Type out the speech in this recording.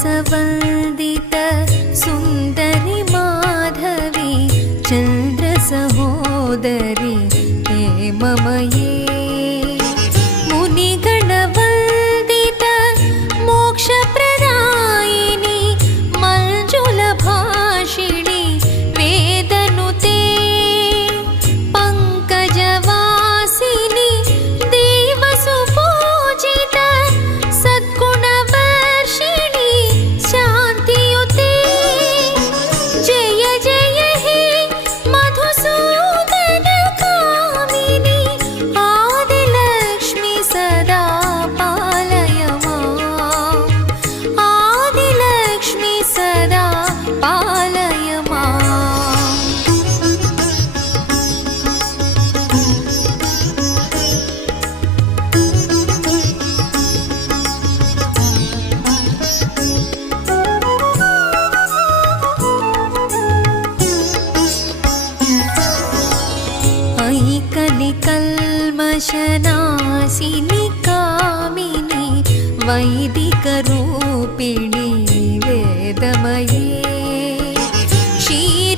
सुमनसवन्दित सुन्दरि माधवी चन्द्रसहोदरि हेममये मुनिगणवन्दित मोक्षप्रदायिनि मञ्जुलभाषिणि वेदनुते पङ्कजवासिनि देवसुपूजित सद्गुणवर्षिणि शान्तियुते जय जय हे मधुसूदन कामिनि आदिलक्ष्मि सदा पालय माम् आदिलक्ष्मि सदा पालय माम् ऐकलिकल्मषनाशिनि कामिनि वैदिकरूपिणि वेदमये क्षीर